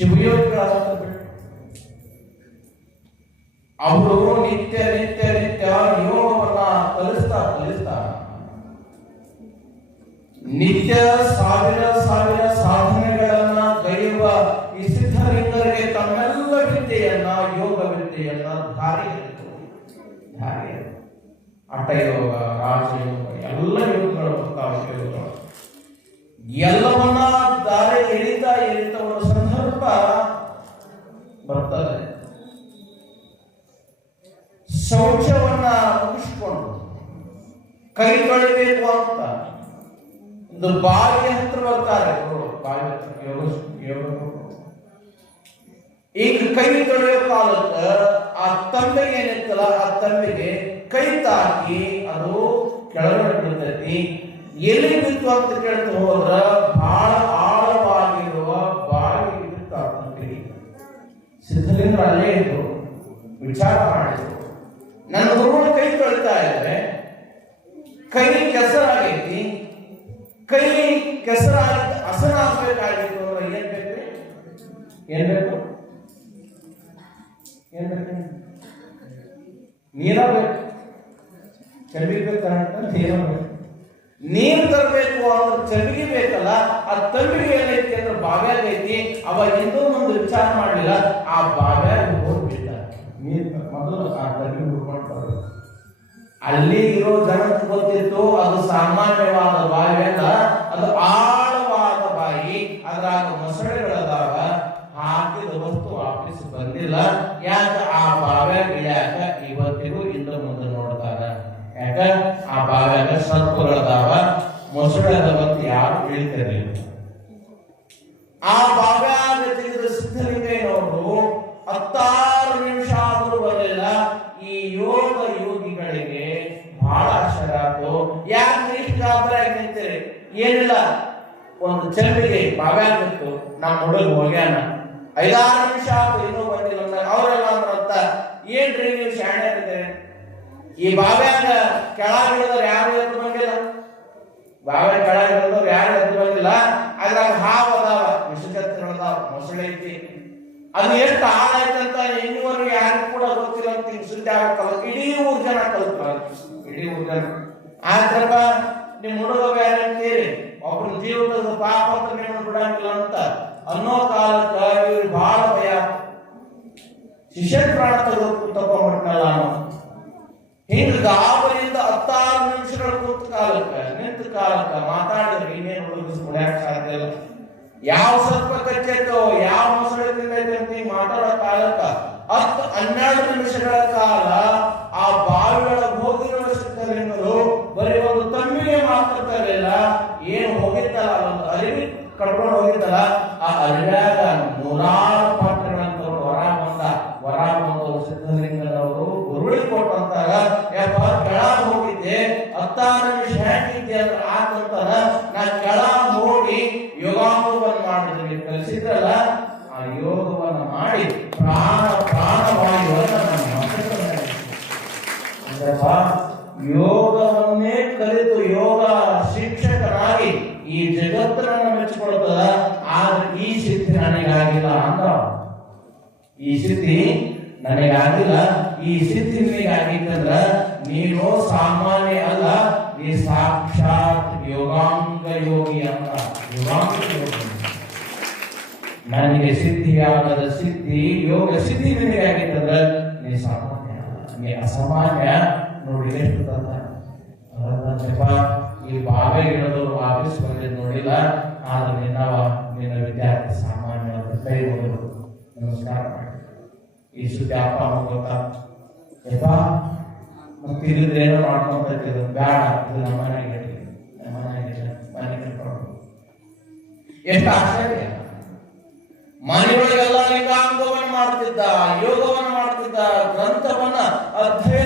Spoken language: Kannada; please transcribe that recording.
ಶಿವಯೋಗಿಗಳಾದ ಬಿಟ್ಟು ಅವರು ನಿತ್ಯ ನಿತ್ಯ ನಿತ್ಯ ಯೋಗವನ್ನ ಕಲಿಸ್ತಾ ನಿತ್ಯ ಸಾವಿರ ಸಾವಿರ ಸಾಧನೆಗಳನ್ನ ಗೈಯುವ ಈ ಸಿದ್ಧಲಿಂಗರಿಗೆ ತಮ್ಮೆಲ್ಲ ವಿದ್ಯೆಯನ್ನ ಯೋಗ ವಿದ್ಯೆಯನ್ನ ಧಾರೆ ಹಠಯೋಗ ರಾಜಯೋಗ ಎಲ್ಲ ಯೋಗಗಳು ಯೋಗಗಳು ಎಲ್ಲವನ್ನ ದಾರಿ ಎಳಿತಾ ಒಂದು ಸಂದರ್ಭ ಬರ್ತದೆ. ಶೌಚವನ್ನ ಮುಗಿಸ್ಕೊಂಡು ಕೈ ತೊಳಿಬೇಕು ಅಂತ ಒಂದು ಬಾವಿ ಹತ್ರ ಬರ್ತಾರೆ. ಬಾವಿ ಹತ್ರ ಯೋಗ ಈಗ ಕೈ ತೊಳೆಯೋ ಕಾಲಕ್ಕೆ ಆ ತಂಬಿಗೆ ಏನಿತ್ತಲ್ಲ ಆ ತಂಬಿಗೆ ಕೈ ತಾಕಿ ಅದು ಕೆಳಗಡೆ ಬಿಡ್ತೈತಿ. ಎಲ್ಲಿ ಬಿತ್ತು ಅಂತ ಕೇಳ್ತಾ ಹೋದ್ರ ಬಹಳ ಆಳವಾಗಿರುವ ಬಾವಿ ಬಿತ್ತು. ಸಿದ್ಧಲಿಂಗರು ಅಲ್ಲೇ ಇದ್ರು, ವಿಚಾರ ಮಾಡಿದ್ರು. ನನ್ನ ಗುರುಗಳು ಕೈ ತೊಳಿತಾ ಇದ್ರೆ ಕೈ ಕೆಸರಾಗೈತಿ, ಕೈ ಕೆಸರಾಗಿ ಹಸನ ಆಗ್ಬೇಕಾಗಿತ್ತು ಅಂದ್ರೆ ಏನ್ ಬೇಕು ನೀರ ಬೇಕು, ಚಂಬಿಗೆ ನೀರು ತರಬೇಕು ಅಂದ್ರೆ ಚಂಬಿಗೆ ಬೇಕಲ್ಲ. ಆ ತಂಬಿಗೆ ಏನೈತಿ ಅಂದ್ರೆ ಬಾವ್ಯಾಗ ಐತಿ. ಅವಾಗ ಎಂದೂ ಒಂದು ವಿಚಾರ ಮಾಡಲಿಲ್ಲ, ಆ ಬಾವ್ಯಾಗ ಹೋಗ್ಬಿಟ್ಟ ನೀರ್ ಮೊದಲು ಆ ತಂಬಿಗೆ ಹುಡ್ಕೊಂಡು ಬರೋದು. ಅಲ್ಲಿ ಇರೋ ಜನಕ್ಕೆ ಗೊತ್ತಿತ್ತು ಅದು ಸಾಮಾನ್ಯವಾದ ಬಾವಿ ಅಲ್ಲ, ಅದು ಆಳವಾದ ಬಾಯಿ. ಅದ್ರಾಗ ಮೊಸಳೆಗಳದಾವ, ಹಾಕಿದ ವಸ್ತು ವಾಪಸ್ ಬಂದಿಲ್ಲ. ಯಾಕೆ ಆ ಬಾವ್ಯಾಗ ಇಳ್ಯಾಕ ಇವತ್ತಿಗೂ ಇಂದ ಮುಂದೆ ನೋಡ್ತಾರ. ಯಾಕ ಆ ಬಾವ್ಯಾಗ ಸರ್ಪಗಳದಾವ, ಮೊಸಳೆ ಅದಾವಂತ ಯಾರು ಇಳಿತಿರಲಿಲ್ಲ. ಆ ಬಾವ್ಯಾಗ ತೆಗೆದ ಸಿದ್ಧಲಿಂಗಯ್ಯನವರು 16 ನಿಮಿಷ ಆದರೂ ಬರಲಿಲ್ಲ. ಈ ಯೋಗ ಯೋಗಿಗಳಿಗೆ ಬಹಳ ಆಶ್ಚರ್ಯ ಆಯ್ತು. ಯಾಕೆ ಇಷ್ಟು ಗಾಬರಿ ನಿಂತೀರಿ? ಏನಿಲ್ಲ, ಒಂದು ಚಂಬಿಗೆ ಬಾವ್ಯಾಗ ಬಿತ್ತು, ನಮ್ಮ ಹುಡುಗ ಹೋಗ್ಯಾನ, 5-6 ನಿಮಿಷ ಆಯ್ತು ಇನ್ನೂ ಬಂದಿಲ್ಲ. ಅವರೆಲ್ಲ ಅಂದ್ರಂತ, ಏನ್ರಿ ನೀವು ಶಾಣೆ ಇದ್ದೀರಿ, ಈ ಬಾವ್ಯಾಗ ಕೆಳಗಿಳಿದವ್ರು ಯಾರು ಎದ್ದು ಬಂದಿಲ್ಲ, ಬಾವ್ಯಾಗ ಕೆಳಗಿಳಿದವ್ರು ಯಾರು ಎದ್ದು ಬಂದಿಲ್ಲ. ಅದ್ರಾಗ ಹಾವು ಅದಾವ, ವಿಷಚತ್ರಗಳದಾವ, ಮೊಸಳೆ ಐತಿ. ಅದು ಎಷ್ಟು ಆಳ ಐತಂತ ಇನ್ನೂವರೆಗೂ ಯಾರಿಗೂ ಕೂಡ ಗೊತ್ತಿಲ್ಲ ಅಂತ ಸುದ್ದಿ ಆಗಲ್ಲ. ಇಡೀ ಊರ್ ಜನ ಕಲ್ತಾರೆ, ಇಡೀ ಊರ್ ಜನ. ಆದ್ರಪ್ಪ ನಿಮ್ ಹುಡುಗ ಬೇರೆ ಅಂತೀರಿ, ಒಬ್ರು ಜೀವನದ ಪಾಪ ಅಂತ ನಿಮ್ಮನ್ನು ಬಿಡಂಗಿಲ್ಲ ಅಂತ ಅನ್ನೋ ಕಾಲಕ್ಕ ಇವ್ರು ಬಹಳ ಭಯ. ಶಿಷ್ಯ ಪ್ರಾಣ ತಗೊಂಡ್ಬಿಟ್ನಲ್ಲ ನಾನು. ಹಿಂಗ ಗಾಬರಿಯಿಂದ 16 ನಿಮಿಷಗಳ ಕೂತ ಕಾಲಕ್ಕ ನಿಂತ ಕಾಲಕ್ಕ ಮಾತಾಡಿದ್ರೆ ಇನ್ನೇನು ಹುಡುಗಿಸ್ಕೊಡ್ಯಾಕ ಸಾಧ್ಯ ಇಲ್ಲ. ಯಾವ ಸ್ವಲ್ಪ ಕಚ್ಚೈತೋ, ಯಾವ ಮೊಸಳೆ ತಿಂದೈತೆ ಅಂತ ಮಾತಾಡೋ ಕಾಲಕ್ಕ 10-12 ನಿಮಿಷಗಳ ಕಾಲ ಆ ಬಾವಿಯೊಳಗೆ ಹೋಗಿರುವ ಸಿದ್ಧಲಿಂಗರು ಬರೀ ಒಂದು ತಂಬಿಗೆ ಮಾತಾಡ್ತಾರಿಲ್ಲ. ಏನು ಹೋಗಿತ್ತಲ್ಲ, ಒಂದು ಅರಿವಿ ಕಟ್ಕೊಂಡು ಹೋಗಿತ್ತಲ್ಲ, ಆ ಅರಿವ್ಯಾಗ 100 ಪಾತ್ರೆಗಳಂತ ವರ ಬಂದು ಸಿದ್ಧಲಿಂಗನವರು ಉರುಳಿ ಕೊಟ್ಟಂತಾಗ, ಯಪ್ಪ ಕೆಳಗೆ ಹೋಗಿದ್ದೆ 16 ನಿಮಿಷ ಹ್ಯಾಂಗಿದ್ದೆ ಅಂದ್ರೆ ಆತಂತಾರ. ನಾ ಕೆಳಗೆ ಹೋಗಿ ಯೋಗಾಂಗವನ್ನು ಮಾಡಿದ್ರೆ ಕಲಿಸಿದ್ರಲ್ಲ, ಆ ಯೋಗವನ್ನು ಮಾಡಿ ಪ್ರಾಣವಾಯುವನ್ನು ಯೋಗವನ್ನೇ ಕಲಿತು ಯೋಗ ಶಿಕ್ಷಕನಾಗಿ ಈ ಜಗತ್ತನ್ನ ಮೆಚ್ಚಿಕೊಳ್ತದ. ಆದ್ರೆ ಈ ಸಿದ್ಧಿ ನನಗಾಗಿಲ್ಲ ಅಂತ, ಈ ಸಿದ್ಧಿ ನನಗಾಗಿಲ್ಲ. ಈ ಸಿದ್ಧಿ ನಿನಗಾಗಿತ್ತಂದ್ರ ನೀನು ಸಾಮಾನ್ಯ ಅಲ್ಲ, ನೀ ಸಾಕ್ಷಾತ್ ಯೋಗಾಂಗ ಯೋಗಿ ಅಂತ. ಯೋಗಾಂಗ ಯೋಗಿ ನನಗೆ ಸಿದ್ಧಿಯಾಗದ ಸಿದ್ಧಿ, ಯೋಗ ಸಿದ್ಧಿ ನಿನಗಾಗಿತ್ತಂದ್ರ ನೀ ಸಾಮಾನ್ಯ, ನೀ ಅಸಾಮಾನ್ಯ. ನೋಡಿ ಎಷ್ಟು ತಂದಪ್ಪ, ಈ ಬಾವೆ ಇರೋದವ್ರು ವಾಪಸ್ ಬಂದಿದ್ದು ನೋಡಿಲ್ಲ. ಆದ್ರೆ ನಿನ್ನ ವಿದ್ಯಾರ್ಥಿ ಸಾಮಾನ್ಯ ಕೈ ಹೋದರು ನಮಸ್ಕಾರ ಮಾಡಿ ಈ ಸುದ್ದಿ ಅಪ್ಪ ಅಮ್ಮ ಗೊತ್ತಾ? ಯಪ್ಪ ಮತ್ತೆ ಇಲ್ಲಿದ್ರೇನೋ ಮಾಡ್ಕೊಂತ ಬೇಡ, ಇದು ನಮ್ಮ ಮನೆಗೆ ಮನೆ ಕರ್ಕೊಂಡು. ಎಷ್ಟು ಆಶ್ಚರ್ಯ! ಮನೆಯೊಳಗೆಲ್ಲ ಲಿಂಗಾಂಗವನ್ನು ಮಾಡ್ತಿದ್ದ, ಯೋಗವನ್ನು ಮಾಡ್ತಿದ್ದ, ಗ್ರಂಥವನ್ನ ಅಧ್ಯಯನ